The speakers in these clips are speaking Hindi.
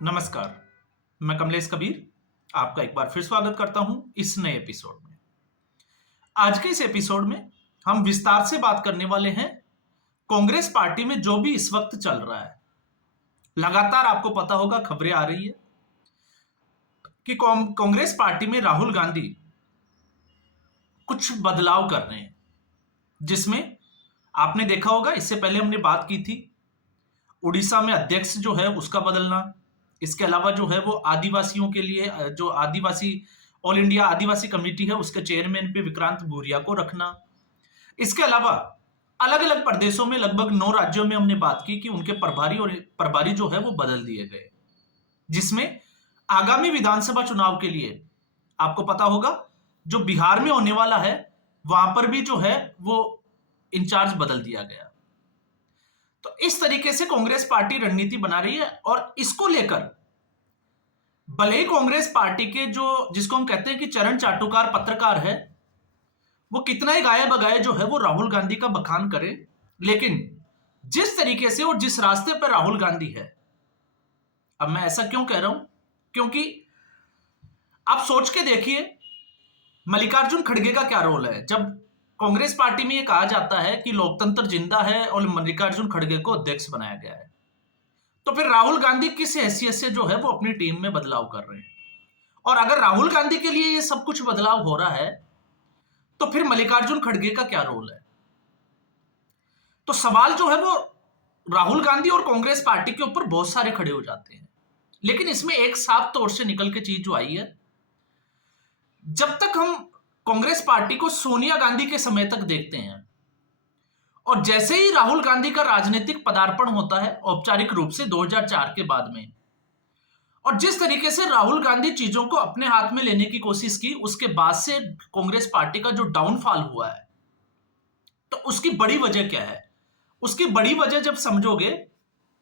नमस्कार। मैं कमलेश कबीर आपका एक बार फिर स्वागत करता हूं इस नए एपिसोड में। आज के इस एपिसोड में हम विस्तार से बात करने वाले हैं कांग्रेस पार्टी में जो भी इस वक्त चल रहा है। लगातार आपको पता होगा, खबरें आ रही है कि कांग्रेस पार्टी में राहुल गांधी कुछ बदलाव कर रहे हैं, जिसमें आपने देखा होगा, इससे पहले हमने बात की थी उड़ीसा में अध्यक्ष जो है उसका बदलना। इसके अलावा जो है वो आदिवासियों के लिए जो आदिवासी ऑल इंडिया आदिवासी कमेटी है उसके चेयरमैन पे विक्रांत भूरिया को रखना। इसके अलावा अलग अलग प्रदेशों में लगभग 9 राज्यों में हमने बात की कि उनके प्रभारी जो है वो बदल दिए गए, जिसमें आगामी विधानसभा चुनाव के लिए आपको पता होगा जो बिहार में होने वाला है वहां पर भी जो है वो इंचार्ज बदल दिया गया। तो इस तरीके से कांग्रेस पार्टी रणनीति बना रही है और इसको लेकर भले ही कांग्रेस पार्टी के जो जिसको हम कहते हैं कि चरण चाटुकार पत्रकार है, वो कितना ही गाये बगाए जो है वो राहुल गांधी का बखान करे, लेकिन जिस तरीके से और जिस रास्ते पर राहुल गांधी है, अब मैं ऐसा क्यों कह रहा हूं, क्योंकि आप सोच के देखिए मल्लिकार्जुन खड़गे का क्या रोल है। जब कांग्रेस पार्टी में यह कहा जाता है कि लोकतंत्र जिंदा है और मल्लिकार्जुन खड़गे को अध्यक्ष बनाया गया है, तो फिर राहुल गांधी किस हैसियत से जो है वो अपनी टीम में बदलाव कर रहे हैं। और अगर राहुल गांधी के लिए ये सब कुछ बदलाव हो रहा है तो फिर मल्लिकार्जुन खड़गे का क्या रोल है। तो सवाल जो है वो राहुल गांधी और कांग्रेस पार्टी के ऊपर बहुत सारे खड़े हो जाते हैं, लेकिन इसमें एक साफ तौर से निकल के चीज जो आई है, जब तक हम कांग्रेस पार्टी को सोनिया गांधी के समय तक देखते हैं और जैसे ही राहुल गांधी का राजनीतिक पदार्पण होता है औपचारिक रूप से 2004 के बाद में, और जिस तरीके से राहुल गांधी चीजों को अपने हाथ में लेने की कोशिश की, उसके बाद से कांग्रेस पार्टी का जो डाउनफॉल हुआ है, तो उसकी बड़ी वजह क्या है। उसकी बड़ी वजह जब समझोगे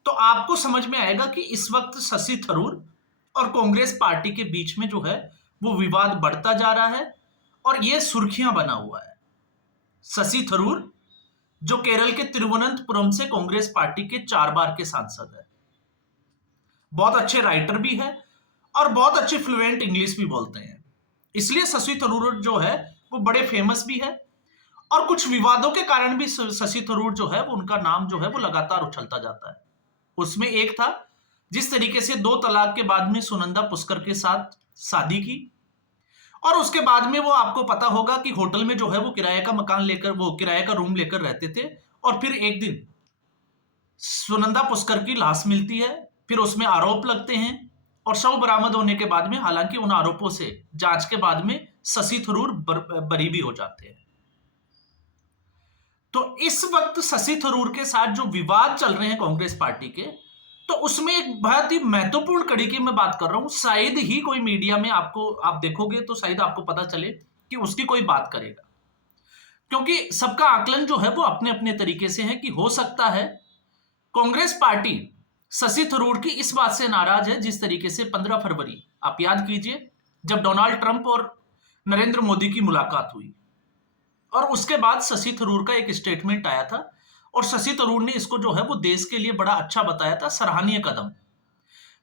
तो आपको समझ में आएगा कि इस वक्त शशि थरूर और कांग्रेस पार्टी के बीच में जो है वो विवाद बढ़ता जा रहा है और ये सुर्खियां बना हुआ है। शशि थरूर जो केरल के तिरुवनंतपुरम से कांग्रेस पार्टी के 4 बार के सांसद है, बहुत अच्छे राइटर भी है और बहुत अच्छे फ्लुएंट इंग्लिश भी बोलते हैं, इसलिए शशि थरूर जो है वो बड़े फेमस भी है। और कुछ विवादों के कारण भी शशि थरूर जो है वो उनका नाम जो है वो लगातार उछलता जाता है। उसमें एक था जिस तरीके से 2 तलाक के बाद में सुनंदा पुष्कर के साथ शादी की, और उसके बाद में वो आपको पता होगा कि होटल में जो है वो किराए का मकान लेकर, वो किराए का रूम लेकर रहते थे, और फिर एक दिन सुनंदा पुष्कर की लाश मिलती है, फिर उसमें आरोप लगते हैं और शव बरामद होने के बाद में, हालांकि उन आरोपों से जांच के बाद में शशि थरूर बरी भी हो जाते हैं। तो इस वक्त शशि थरूर के साथ जो विवाद चल रहे हैं कांग्रेस पार्टी के, तो उसमें एक बहुत ही महत्वपूर्ण कड़ी की मैं बात कर रहा हूं। शायद ही कोई मीडिया में आप देखोगे तो शायद आपको पता चले कि उसकी कोई बात करेगा, क्योंकि सबका आकलन जो है वो अपने अपने तरीके से है कि हो सकता है कांग्रेस पार्टी शशि थरूर की इस बात से नाराज है, जिस तरीके से 15 फरवरी आप याद कीजिए जब डोनाल्ड ट्रंप और नरेंद्र मोदी की मुलाकात हुई, और उसके बाद शशि थरूर का एक स्टेटमेंट आया था और शशि थरूर ने इसको जो है वो देश के लिए बड़ा अच्छा बताया था, सराहनीय कदम।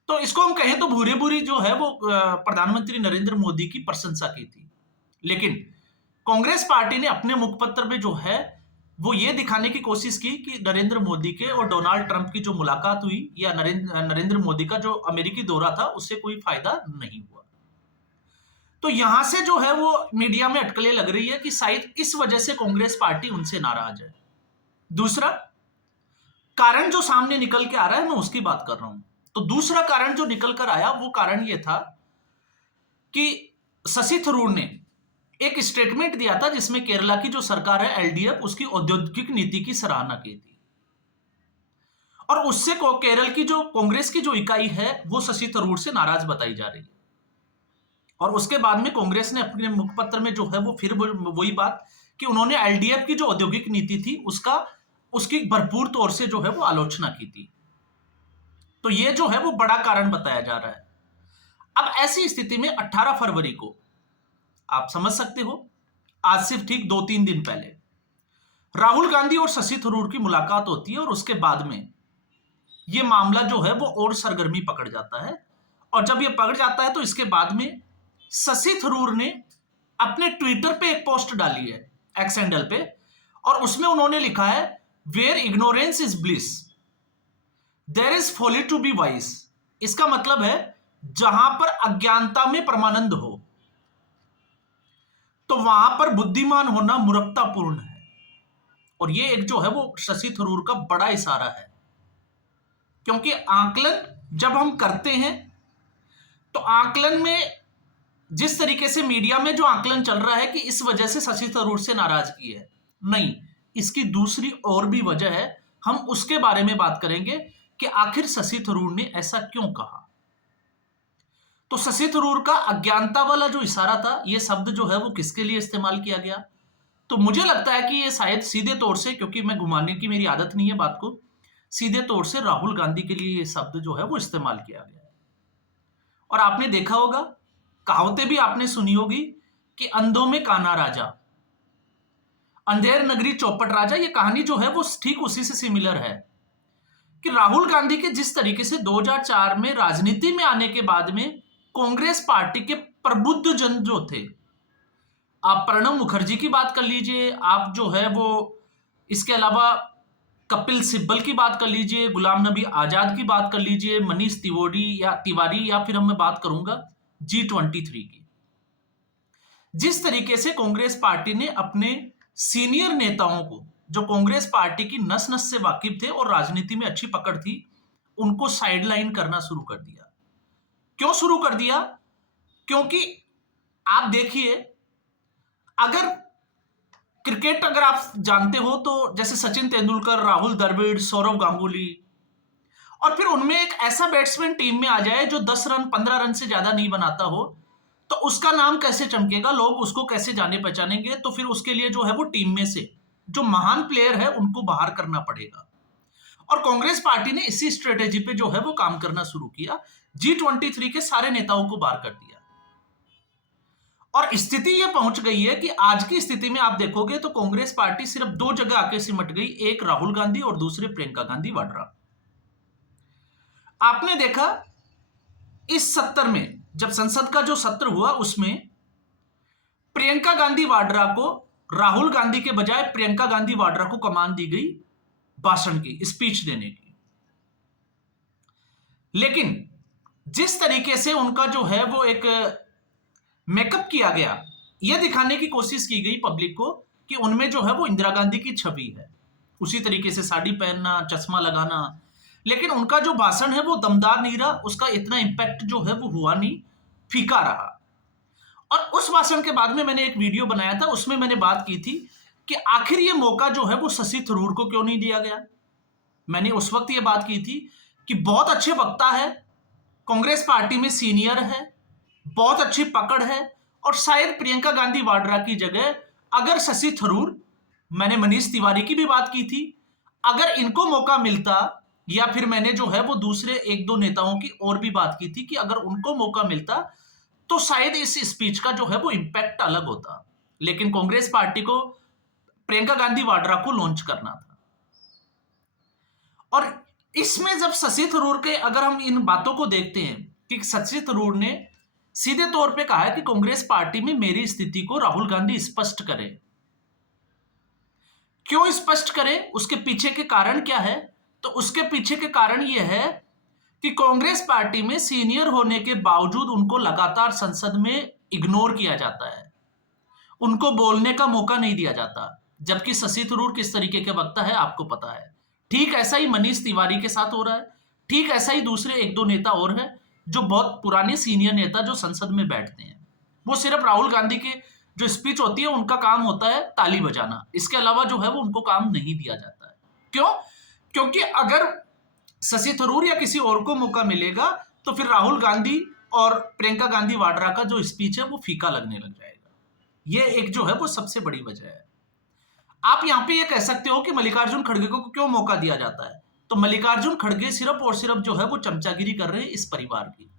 तो इसको हम कहें तो भूरी भूरी जो है वो प्रधानमंत्री नरेंद्र मोदी की प्रशंसा की थी, लेकिन कांग्रेस पार्टी ने अपने मुखपत्र में जो है वो ये दिखाने की कोशिश की कि नरेंद्र मोदी के और डोनाल्ड ट्रंप की जो मुलाकात हुई या नरेंद्र मोदी का जो अमेरिकी दौरा था उससे कोई फायदा नहीं हुआ। तो यहां से जो है वो मीडिया में अटकलें लग रही है कि शायद इस वजह से कांग्रेस पार्टी उनसे नाराज है। दूसरा कारण जो सामने निकल के आ रहा है, मैं उसकी बात कर रहा हूं। तो दूसरा कारण जो निकल कर आया वो कारण ये था कि शशि थरूर ने एक स्टेटमेंट दिया था जिसमें केरला की जो सरकार है एलडीएफ, उसकी औद्योगिक नीति की सराहना की थी, और उससे केरल की जो कांग्रेस की जो इकाई है वो शशि थरूर से नाराज बताई जा रही है। और उसके बाद में कांग्रेस ने अपने मुखपत्र में जो है वो फिर वही बात कि उन्होंने एलडीएफ की जो औद्योगिक नीति थी उसकी भरपूर तौर से जो है वो आलोचना की थी। तो ये जो है वो बड़ा कारण बताया जा रहा है। अब ऐसी स्थिति में 18 फरवरी को आप समझ सकते हो, आज से ठीक 2-3 दिन पहले राहुल गांधी और शशि थरूर की मुलाकात होती है, और उसके बाद में ये मामला जो है वो और सरगर्मी पकड़ जाता है। और जब ये पकड़ जाता है तो इसके बाद में शशि थरूर ने अपने ट्विटर पे एक पोस्ट डाली है, एक्स हैंडल पे, और उसमें उन्होंने लिखा है, where ignorance is bliss there is folly to be wise. इसका मतलब है जहां पर अज्ञानता में परमानंद हो तो वहां पर बुद्धिमान होना मूर्खतापूर्ण है। और ये एक जो है वो शशि थरूर का बड़ा इशारा है, क्योंकि आकलन जब हम करते हैं तो आकलन में जिस तरीके से मीडिया में जो आकलन चल रहा है कि इस वजह से शशि थरूर से नाराजगी है, नहीं, इसकी दूसरी और भी वजह है। हम उसके बारे में बात करेंगे कि आखिर शशि थरूर ने ऐसा क्यों कहा। तो शशि थरूर का अज्ञानता वाला जो इशारा था, यह शब्द जो है वो किसके लिए इस्तेमाल किया गया? तो मुझे लगता है कि ये शायद सीधे तौर से, क्योंकि मैं घुमाने की मेरी आदत नहीं है बात को, सीधे तौर से राहुल गांधी के लिए ये शब्द जो है वो इस्तेमाल किया गया है। और आपने देखा होगा, कहावतें भी आपने सुनी होगी कि अंधों में काना राजा, अंधेर नगरी चौपट राजा। ये कहानी जो है वो ठीक उसी से सिमिलर है कि राहुल गांधी के जिस तरीके से 2004 में राजनीति में आने के बाद में कांग्रेस पार्टी के प्रबुद्ध जन जो थे, आप प्रणब मुखर्जी की बात कर लीजिए, आप जो है वो इसके अलावा कपिल सिब्बल की बात कर लीजिए, गुलाम नबी आजाद की बात कर लीजिए, मनीष तिवारी या फिर मैं बात करूंगा G23 की। जिस तरीके से कांग्रेस पार्टी ने अपने सीनियर नेताओं को, जो कांग्रेस पार्टी की नस नस से वाकिफ थे और राजनीति में अच्छी पकड़ थी, उनको साइडलाइन करना शुरू कर दिया। क्यों शुरू कर दिया? क्योंकि आप देखिए, अगर क्रिकेट अगर आप जानते हो तो जैसे सचिन तेंदुलकर, राहुल द्रविड़, सौरव गांगुली, और फिर उनमें एक ऐसा बैट्समैन टीम में आ जाए जो 10 रन 15 रन से ज्यादा नहीं बनाता हो, तो उसका नाम कैसे चमकेगा, लोग उसको कैसे जाने पहचानेंगे? तो फिर उसके लिए जो है वो टीम में से जो महान प्लेयर है उनको बाहर करना पड़ेगा। और कांग्रेस पार्टी ने इसी स्ट्रेटेजी पे जो है वो काम करना शुरू किया, G23 के सारे नेताओं को बाहर कर दिया। और स्थिति यह पहुंच गई है कि आज की स्थिति में आप देखोगे तो कांग्रेस पार्टी सिर्फ 2 जगह आके सिमट गई, एक राहुल गांधी और दूसरे प्रियंका गांधी वाड्रा। आपने देखा इस सत्र में, जब संसद का जो सत्र हुआ उसमें प्रियंका गांधी वाड्रा को राहुल गांधी के बजाय प्रियंका गांधी वाड्रा को कमान दी गई भाषण की, स्पीच देने की। लेकिन जिस तरीके से उनका जो है वो एक मेकअप किया गया, यह दिखाने की कोशिश की गई पब्लिक को कि उनमें जो है वो इंदिरा गांधी की छवि है, उसी तरीके से साड़ी पहनना, चश्मा लगाना। लेकिन उनका जो भाषण है वो दमदार नहीं रहा, उसका इतना इंपैक्ट जो है वो हुआ नहीं, फीका रहा। और उस भाषण के बाद में मैंने एक वीडियो बनाया था, उसमें मैंने बात की थी कि आखिर ये मौका जो है वो शशि थरूर को क्यों नहीं दिया गया। मैंने उस वक्त ये बात की थी कि बहुत अच्छे वक्ता है, कांग्रेस पार्टी में सीनियर है, बहुत अच्छी पकड़ है, और शायद प्रियंका गांधी वाड्रा की जगह अगर शशि थरूर, मैंने मनीष तिवारी की भी बात की थी, अगर इनको मौका मिलता, या फिर मैंने जो है वो दूसरे 1-2 नेताओं की और भी बात की थी कि अगर उनको मौका मिलता तो शायद इस स्पीच का जो है वो इंपैक्ट अलग होता। लेकिन कांग्रेस पार्टी को प्रियंका गांधी वाड्रा को लॉन्च करना था। और इसमें जब शशि थरूर के, अगर हम इन बातों को देखते हैं कि शशि थरूर ने सीधे तौर पे कहा है कि कांग्रेस पार्टी में मेरी स्थिति को राहुल गांधी स्पष्ट करें। क्यों स्पष्ट करें? उसके पीछे के कारण क्या है? तो उसके पीछे के कारण यह है कि कांग्रेस पार्टी में सीनियर होने के बावजूद उनको लगातार संसद में इग्नोर किया जाता है, उनको बोलने का मौका नहीं दिया जाता। जबकि शशि थरूर किस तरीके के वक्ता है आपको पता है। ठीक ऐसा ही मनीष तिवारी के साथ हो रहा है, ठीक ऐसा ही दूसरे 1-2 नेता और हैं जो बहुत पुराने सीनियर नेता जो संसद में बैठते हैं। वो सिर्फ राहुल गांधी के जो स्पीच होती है उनका काम होता है ताली बजाना, इसके अलावा जो है वो उनको काम नहीं दिया जाता है। क्यों? क्योंकि अगर शशि थरूर या किसी और को मौका मिलेगा तो फिर राहुल गांधी और प्रियंका गांधी वाड्रा का जो स्पीच है वो फीका लगने लग जाएगा। ये एक जो है वो सबसे बड़ी वजह है। आप यहां पे ये कह सकते हो कि मल्लिकार्जुन खड़गे को क्यों मौका दिया जाता है, तो मल्लिकार्जुन खड़गे सिर्फ और सिर्फ जो है वो चमचागिरी कर रहे हैं इस परिवार की।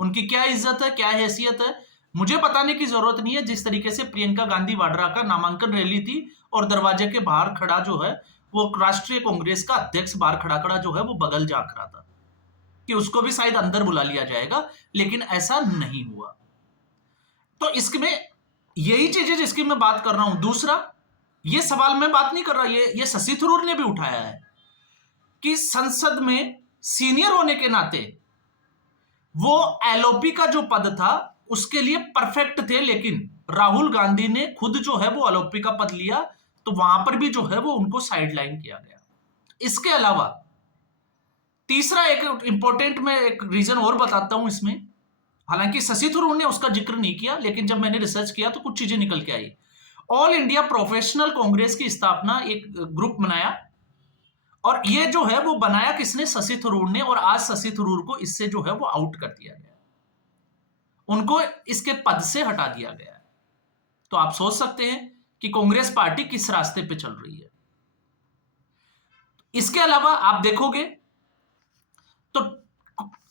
उनकी क्या इज्जत है, क्या हैसियत है, मुझे बताने की जरूरत नहीं है। जिस तरीके से प्रियंका गांधी वाड्रा का नामांकन रैली थी और दरवाजे के बाहर खड़ा जो है वो राष्ट्रीय कांग्रेस का अध्यक्ष बाहर खड़ा खड़ा जो है वो बगल झांक रहा था कि उसको भी शायद अंदर बुला लिया जाएगा, लेकिन ऐसा नहीं हुआ। तो इसमें यही चीजें जिसकी मैं बात कर रहा हूं। दूसरा, ये सवाल मैं बात नहीं कर रहा, ये शशि थरूर ने भी उठाया है कि संसद में सीनियर होने के नाते वो एलओपी का जो पद था उसके लिए परफेक्ट थे, लेकिन राहुल गांधी ने खुद जो है वो एलओपी का पद लिया, तो वहां पर भी जो है वो उनको साइडलाइन किया गया। इसके अलावा तीसरा एक इंपॉर्टेंट मैं एक रीजन और बताता हूं इसमें, हालांकि शशि थरूर ने उसका जिक्र नहीं किया, लेकिन जब मैंने रिसर्च किया तो कुछ चीजें निकल के आई। ऑल इंडिया प्रोफेशनल कांग्रेस की स्थापना, एक ग्रुप बनाया, और ये जो है वो बनाया किसने? शशि थरूर ने। और आज शशि थरूर को इससे जो है वो आउट कर दिया गया, उनको इसके पद से हटा दिया गया है। तो आप सोच सकते हैं कि कांग्रेस पार्टी किस रास्ते पे चल रही है। इसके अलावा आप देखोगे तो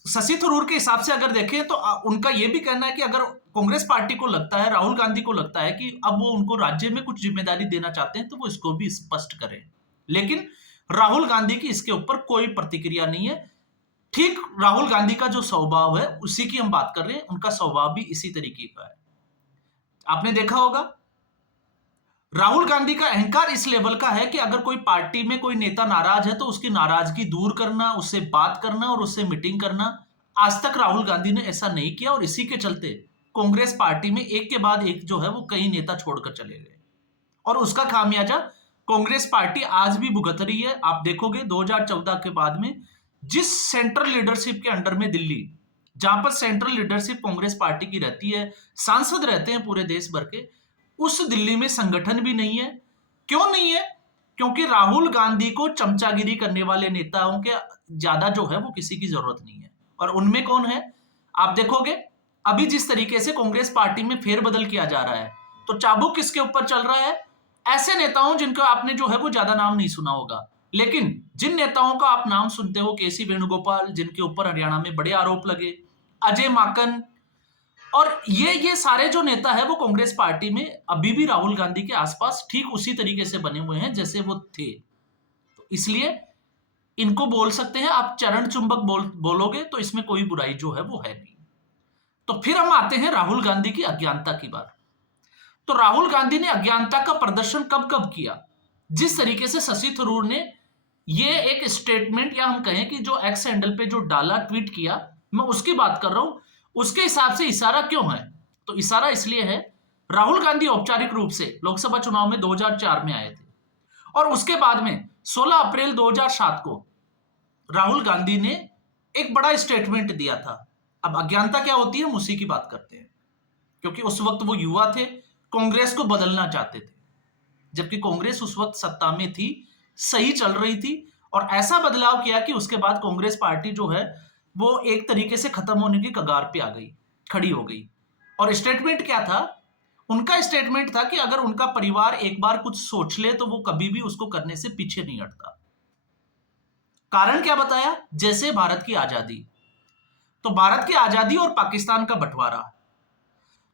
शशि थरूर के हिसाब से अगर देखें तो उनका यह भी कहना है कि अगर कांग्रेस पार्टी को लगता है, राहुल गांधी को लगता है कि अब वो उनको राज्य में कुछ जिम्मेदारी देना चाहते हैं, तो वो इसको भी स्पष्ट करें। लेकिन राहुल गांधी की इसके ऊपर कोई प्रतिक्रिया नहीं है। ठीक राहुल गांधी का जो स्वभाव है उसी की हम बात कर रहे हैं, उनका स्वभाव भी इसी तरीके का है। आपने देखा होगा राहुल गांधी का अहंकार इस लेवल का है कि अगर कोई पार्टी में कोई नेता नाराज है तो उसकी नाराजगी दूर करना, उससे बात करना और उससे मीटिंग करना। आज तक राहुल गांधी ने ऐसा नहीं किया, और इसी के चलते कांग्रेस पार्टी में एक के बाद एक जो है वो कई नेता छोड़कर चले गए, और उसका खामियाजा कांग्रेस पार्टी आज भी भुगत रही है। आप देखोगे 2014 के बाद में जिस सेंट्रल लीडरशिप के अंडर में दिल्ली, जहां पर सेंट्रल लीडरशिप कांग्रेस पार्टी की रहती है, सांसद रहते हैं पूरे देश भर के, उस दिल्ली में संगठन भी नहीं है। क्यों नहीं है? क्योंकि राहुल गांधी को चमचागिरी करने वाले नेताओं के ज्यादा जो है वो किसी की जरूरत नहीं है। और उनमें कौन है? आप देखोगे अभी जिस तरीके से कांग्रेस पार्टी में फेरबदल किया जा रहा है, तो चाबुक किसके ऊपर चल रहा है? ऐसे नेताओं जिनका आपने जो है वो ज्यादा नाम नहीं सुना होगा, लेकिन जिन नेताओं का आप नाम सुनते हो, केसी वेणुगोपाल, जिनके ऊपर हरियाणा में बड़े आरोप लगे, अजय माकन, और ये सारे जो नेता है वो कांग्रेस पार्टी में अभी भी राहुल गांधी के आसपास ठीक उसी तरीके से बने हुए हैं जैसे वो थे। तो इसलिए इनको बोल सकते हैं आप चरण चुंबक बोलोगे तो इसमें कोई बुराई जो है वो है नहीं। तो फिर हम आते हैं राहुल गांधी की अज्ञानता की बात। तो राहुल गांधी ने अज्ञानता का प्रदर्शन कब कब किया? जिस तरीके से शशि थरूर ने ये एक स्टेटमेंट, या हम कहें कि जो एक्स हैंडल पे जो डाला, ट्वीट किया, मैं उसकी बात कर रहा हूं। उसके हिसाब से इशारा क्यों है? तो इशारा इसलिए है, राहुल गांधी औपचारिक रूप से लोकसभा चुनाव में 2004 में आए थे, और उसके बाद में 16 अप्रैल 2007 को राहुल गांधी ने एक बड़ा स्टेटमेंट दिया था। अब अज्ञानता क्या होती है हम उसी की बात करते हैं, क्योंकि उस वक्त वो युवा थे, कांग्रेस को बदलना चाहते थे, जबकि कांग्रेस उस वक्त सत्ता में थी, सही चल रही थी, और ऐसा बदलाव किया कि उसके बाद कांग्रेस पार्टी जो है वो एक तरीके से खत्म होने की कगार पे आ गई, खड़ी हो गई। और स्टेटमेंट क्या था उनका? स्टेटमेंट था कि अगर उनका परिवार एक बार कुछ सोच ले तो वो कभी भी उसको करने से पीछे नहीं हटता। कारण क्या बताया? जैसे भारत की आजादी, तो भारत की आजादी और पाकिस्तान का बंटवारा।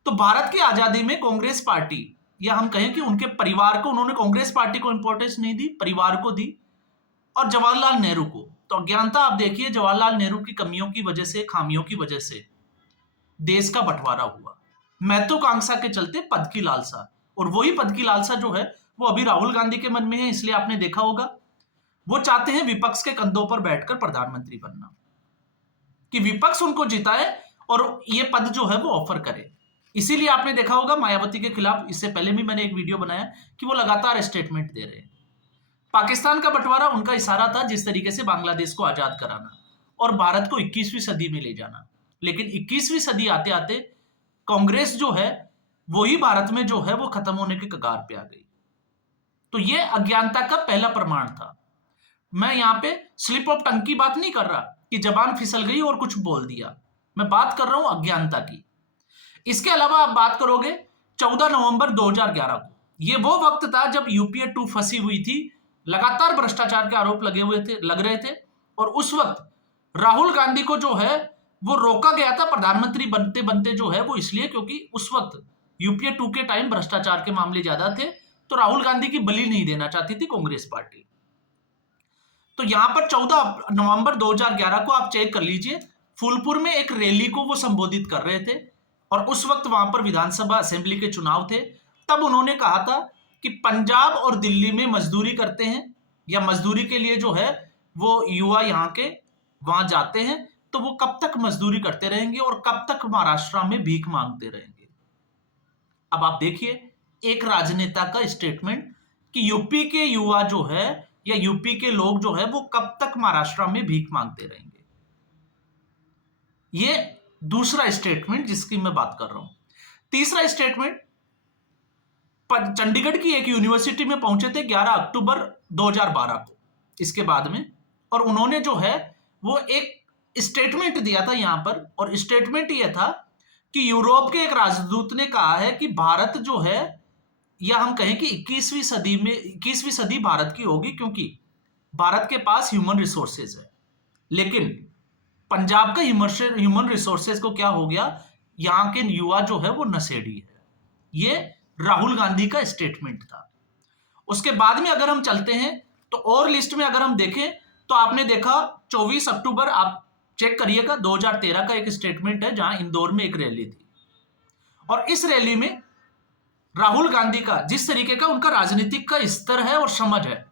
तो भारत की आजादी में कांग्रेस पार्टी, या हम कहें कि उनके परिवार को, उन्होंने कांग्रेस पार्टी को इंपॉर्टेंस नहीं दी, परिवार को दी, और जवाहरलाल नेहरू को। तो अज्ञानता आप देखिए, जवाहरलाल नेहरू की कमियों की वजह से, खामियों की वजह से देश का बंटवारा हुआ, महत्वाकांक्षा के चलते पद की लालसा। और वही पद की लालसा जो है वो अभी राहुल गांधी के मन में है। इसलिए आपने देखा होगा वो चाहते हैं विपक्ष के कंधों पर बैठकर प्रधानमंत्री बनना, कि विपक्ष उनको जिताए और ये पद जो है वो ऑफर करे। इसीलिए आपने देखा होगा मायावती के खिलाफ, इससे पहले भी मैंने एक वीडियो बनाया, कि वो लगातार स्टेटमेंट दे रहे हैं। पाकिस्तान का बंटवारा उनका इशारा था, जिस तरीके से बांग्लादेश को आजाद कराना और भारत को 21वीं सदी में ले जाना। लेकिन 21वीं सदी आते आते कांग्रेस जो है वही भारत में जो है वो खत्म होने के कगार पे आ गई। तो ये अज्ञानता का पहला प्रमाण था। मैं यहां पे स्लिप ऑफ टंग की बात नहीं कर रहा कि जबान फिसल गई और कुछ बोल दिया, मैं बात कर रहा हूं अज्ञानता की। इसके अलावा आप बात करोगे 14 नवंबर 2011 को, ये वो वक्त था जब यूपीए 2 फंसी हुई थी, लगातार भ्रष्टाचार के आरोप लग रहे थे, और उस वक्त राहुल गांधी को जो है वो रोका गया था प्रधानमंत्री बनते बनते जो है वो, इसलिए क्योंकि उस वक्त यूपीए 2 के टाइम भ्रष्टाचार के मामले ज्यादा थे, तो राहुल गांधी की बलि नहीं देना चाहती थी कांग्रेस पार्टी। तो यहां पर 14 नवंबर 2011 को आप चेक कर लीजिए, फूलपुर में एक रैली को वो संबोधित कर रहे थे और उस वक्त वहां पर विधानसभा असेंबली के चुनाव थे। तब उन्होंने कहा था कि पंजाब और दिल्ली में मजदूरी करते हैं या मजदूरी के लिए जो है वो युवा यहाँ के वहां जाते हैं, तो वो कब तक मजदूरी करते रहेंगे और कब तक महाराष्ट्र में भीख मांगते रहेंगे। अब आप देखिए एक राजनेता का स्टेटमेंट कि यूपी के युवा जो है या यूपी के लोग जो है वो कब तक महाराष्ट्र में भीख मांगते रहेंगे। ये दूसरा स्टेटमेंट जिसकी मैं बात कर रहा हूं। तीसरा स्टेटमेंट, चंडीगढ़ की एक यूनिवर्सिटी में पहुंचे थे 11 अक्टूबर 2012 को इसके बाद में, और उन्होंने जो है वो एक स्टेटमेंट दिया था यहां पर, और स्टेटमेंट यह था कि यूरोप के एक राजदूत ने कहा है कि भारत जो है, या हम कहें कि 21वीं सदी भारत की होगी क्योंकि भारत के पास ह्यूमन रिसोर्सेज है, लेकिन पंजाब का ह्यूमन रिसोर्सेज को क्या हो गया, यहां के युवा जो है वो नशेड़ी है। ये राहुल गांधी का स्टेटमेंट था। उसके बाद में अगर हम चलते हैं तो और लिस्ट में अगर हम देखें तो आपने देखा 24 अक्टूबर, आप चेक करिएगा, 2013 का एक स्टेटमेंट है जहां इंदौर में एक रैली थी, और इस रैली में राहुल गांधी का जिस तरीके का उनका राजनीतिक का स्तर है और समझ है,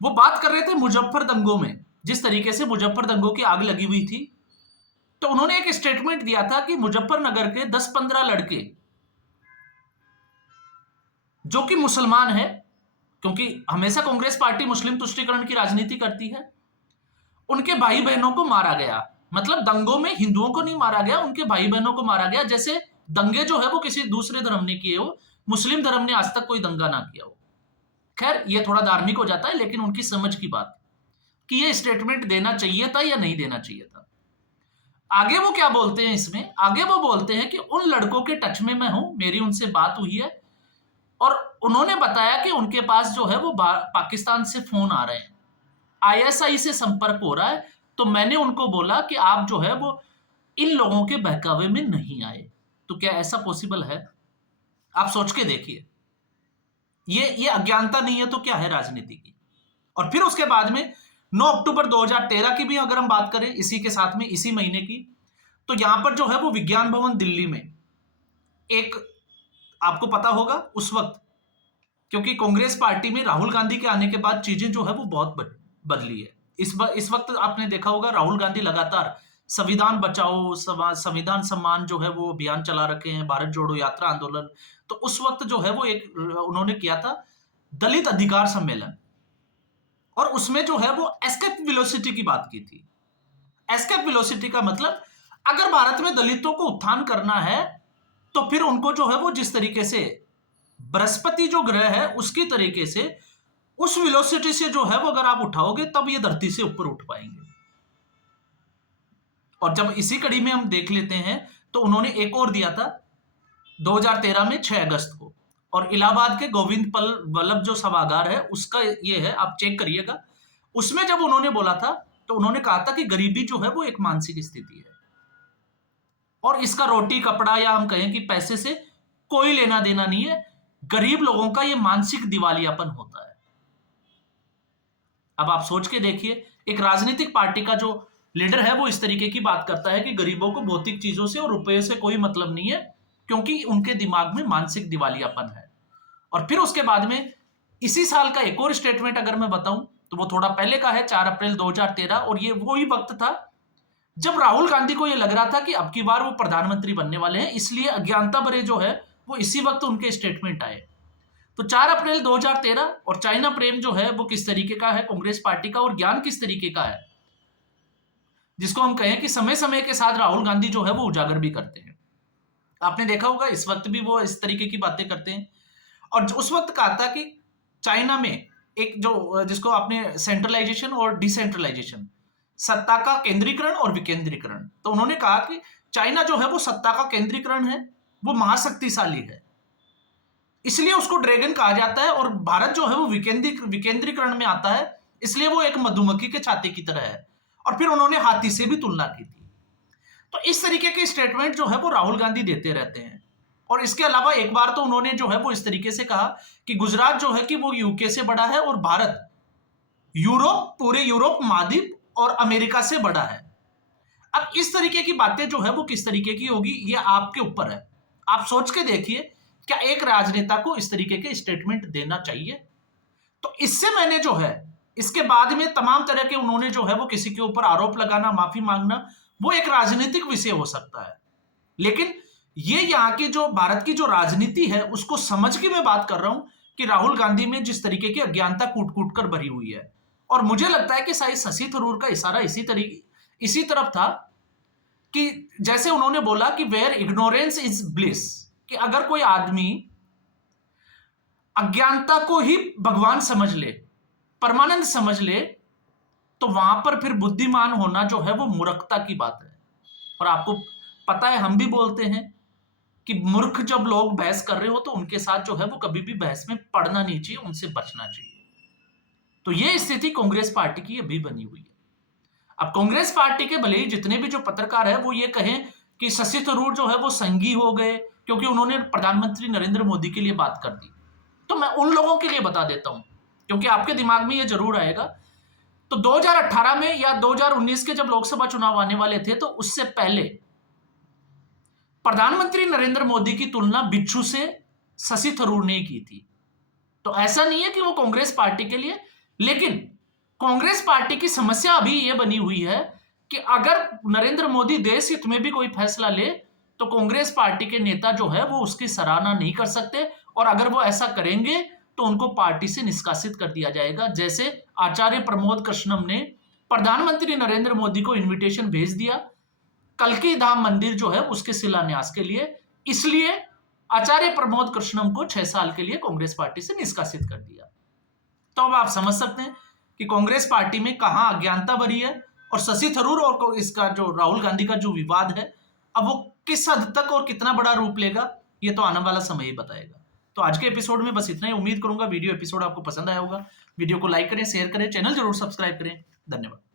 वो बात कर रहे थे मुजफ्फर दंगों में, जिस तरीके से मुजफ्फर दंगों की आग लगी हुई थी, तो उन्होंने एक स्टेटमेंट दिया था कि मुजफ्फरनगर के 10-15 लड़के जो कि मुसलमान है, क्योंकि हमेशा कांग्रेस पार्टी मुस्लिम तुष्टीकरण की राजनीति करती है, उनके भाई बहनों को मारा गया। मतलब दंगों में हिंदुओं को नहीं मारा गया, उनके भाई बहनों को मारा गया। जैसे दंगे जो है वो किसी दूसरे धर्म ने किए हो, मुस्लिम धर्म ने आज तक कोई दंगा ना किया हो। खैर ये थोड़ा धार्मिक हो जाता है, लेकिन उनकी समझ की बात कि ये स्टेटमेंट देना चाहिए था या नहीं देना चाहिए था। आगे वो क्या बोलते हैं इसमें, आगे वो बोलते हैं कि उन लड़कों के टच में मैं हूं, मेरी उनसे बात हुई है, और उन्होंने बताया कि उनके पास जो है वो पाकिस्तान से फोन आ रहे हैं, आईएसआई से संपर्क हो रहा है, तो मैंने उनको बोला कि आप जो है वो इन लोगों के बहकावे में नहीं आए। तो क्या ऐसा पॉसिबल है? आप सोच के देखिए, ये अज्ञानता नहीं है तो क्या है राजनीति की। और फिर उसके बाद में 9 अक्टूबर 2013 की भी अगर हम बात करें, इसी के साथ में इसी महीने की, तो यहां पर जो है वो विज्ञान भवन दिल्ली में एक, आपको पता होगा उस वक्त, क्योंकि कांग्रेस पार्टी में राहुल गांधी के आने के बाद चीजें जो है वो बहुत बदली है। इस वक्त आपने देखा होगा राहुल गांधी लगातार संविधान बचाओ, संविधान सम्मान जो है वो अभियान चला रखे हैं, भारत जोड़ो यात्रा आंदोलन। तो उस वक्त जो है वो एक उन्होंने किया था दलित अधिकार सम्मेलन, और उसमें जो है वो एस्केप वेलोसिटी की बात की थी। एस्केप वेलोसिटी का मतलब, अगर भारत में दलितों को उत्थान करना है तो फिर उनको जो है वो जिस तरीके से बृहस्पति जो ग्रह है उसकी तरीके से, उस वेलोसिटी से जो है वो अगर आप उठाओगे तब ये धरती से ऊपर उठ पाएंगे। और जब इसी कड़ी में हम देख लेते हैं तो उन्होंने एक और दिया था 2013 में 6 अगस्त को, और इलाहाबाद के गोविंद वल्लभ जो सभागार है उसका ये है, आप चेक करिएगा। उसमें जब उन्होंने बोला था तो उन्होंने कहा था कि गरीबी जो है वो एक मानसिक स्थिति है, और इसका रोटी कपड़ा या हम कहें कि पैसे से कोई लेना देना नहीं है, गरीब लोगों का ये मानसिक दिवालियापन होता है। अब आप सोच के देखिए, एक राजनीतिक पार्टी का जो लीडर है वो इस तरीके की बात करता है कि गरीबों को भौतिक चीजों से और रुपए से कोई मतलब नहीं है, क्योंकि उनके दिमाग में मानसिक दिवालियापन है। और फिर उसके बाद में इसी साल का एक और स्टेटमेंट अगर मैं बताऊं तो वो थोड़ा पहले का है, 4 अप्रैल 2013, और ये वही वक्त था जब राहुल गांधी को यह लग रहा था कि अब की बार वो प्रधानमंत्री बनने वाले हैं, इसलिए अज्ञानता भरे जो है वो इसी वक्त उनके स्टेटमेंट आए। तो 4 अप्रैल 2013, और चाइना प्रेम जो है वो किस तरीके का है कांग्रेस पार्टी का, और ज्ञान किस तरीके का है, जिसको हम कहें कि समय समय के साथ राहुल गांधी जो है वो उजागर भी करते हैं। आपने देखा होगा इस वक्त भी वो इस तरीके की बातें करते हैं। और उस वक्त कहा था कि चाइना में एक जो, जिसको आपने सेंट्रलाइजेशन और डिसेंट्रलाइजेशन, सत्ता का केंद्रीकरण और विकेंद्रीकरण, तो उन्होंने कहा कि चाइना जो है वो सत्ता का केंद्रीकरण है, वो महाशक्तिशाली है, इसलिए उसको ड्रैगन कहा जाता है, और भारत जो है वो विकेंद्रीकरण में आता है, इसलिए वो एक मधुमक्खी के छाते की तरह है। और फिर उन्होंने हाथी से भी तुलना की थी। तो इस तरीके के स्टेटमेंट जो है वो राहुल गांधी देते रहते हैं। और इसके अलावा एक बार तो उन्होंने जो है वो इस तरीके से कहा कि गुजरात जो है कि वो यूके से बड़ा है और भारत यूरोप, पूरे यूरोप महाद्वीप और अमेरिका से बड़ा है। अब इस तरीके की बातें जो है वो किस तरीके की होगी, ये आपके ऊपर है। आप सोच के देखिए, क्या एक राजनेता को इस तरीके के स्टेटमेंट देना चाहिए? तो इससे मैंने जो है, इसके बाद में तमाम तरह के उन्होंने जो है वो किसी के ऊपर आरोप लगाना, माफी मांगना, वो एक राजनीतिक विषय हो सकता है। लेकिन ये यहाँ की जो भारत की जो राजनीति है उसको समझ के मैं बात कर रहा हूं कि राहुल गांधी में जिस तरीके की अज्ञानता कूट कूट कर भरी हुई है, और मुझे लगता है कि शायद शशि थरूर का इशारा इसी तरफ था कि जैसे उन्होंने बोला कि वेयर इग्नोरेंस इज ब्लिस, कि अगर कोई आदमी अज्ञानता को ही भगवान समझ ले, परमानंद समझ ले, तो वहां पर फिर बुद्धिमान होना जो है वो मूर्खता की बात है। और आपको पता है, हम भी बोलते हैं कि मूर्ख जब लोग बहस कर रहे हो तो उनके साथ जो है वो कभी भी बहस में पड़ना नहीं चाहिए, उनसे बचना चाहिए। तो ये स्थिति कांग्रेस पार्टी की अभी बनी हुई है। अब कांग्रेस पार्टी के भले ही जितने भी जो पत्रकार है वो ये कहें कि शशि थरूर जो है वो संगी हो गए क्योंकि उन्होंने प्रधानमंत्री नरेंद्र मोदी के लिए बात कर दी, तो मैं उन लोगों के लिए बता देता हूं, क्योंकि आपके दिमाग में ये जरूर आएगा। तो 2018 में या 2019 के जब लोकसभा चुनाव आने वाले थे, तो उससे पहले प्रधानमंत्री नरेंद्र मोदी की तुलना बिच्छू से शशि थरूर ने की थी। तो ऐसा नहीं है कि वो कांग्रेस पार्टी के लिए, लेकिन कांग्रेस पार्टी की समस्या अभी ये बनी हुई है कि अगर नरेंद्र मोदी देश हित में भी कोई फैसला ले तो कांग्रेस पार्टी के नेता जो है वो उसकी सराहना नहीं कर सकते, और अगर वो ऐसा करेंगे तो उनको पार्टी से निष्कासित कर दिया जाएगा। जैसे आचार्य प्रमोद कृष्णम ने प्रधानमंत्री नरेंद्र मोदी को इन्विटेशन भेज दिया कल्की धाम मंदिर जो है उसके शिलान्यास के लिए, इसलिए आचार्य प्रमोद कृष्णम को 6 साल के लिए कांग्रेस पार्टी से निष्कासित कर दिया। तो अब आप समझ सकते हैं कि कांग्रेस पार्टी में कहां अज्ञानता भरी है, और शशि थरूर और इसका जो राहुल गांधी का जो विवाद है, अब वो किस हद तक और कितना बड़ा रूप लेगा, ये तो आने वाला समय ही बताएगा। तो आज के एपिसोड में बस इतना ही। उम्मीद करूंगा वीडियो एपिसोड आपको पसंद आया होगा। वीडियो को लाइक करें, शेयर करें, चैनल जरूर सब्सक्राइब करें। धन्यवाद।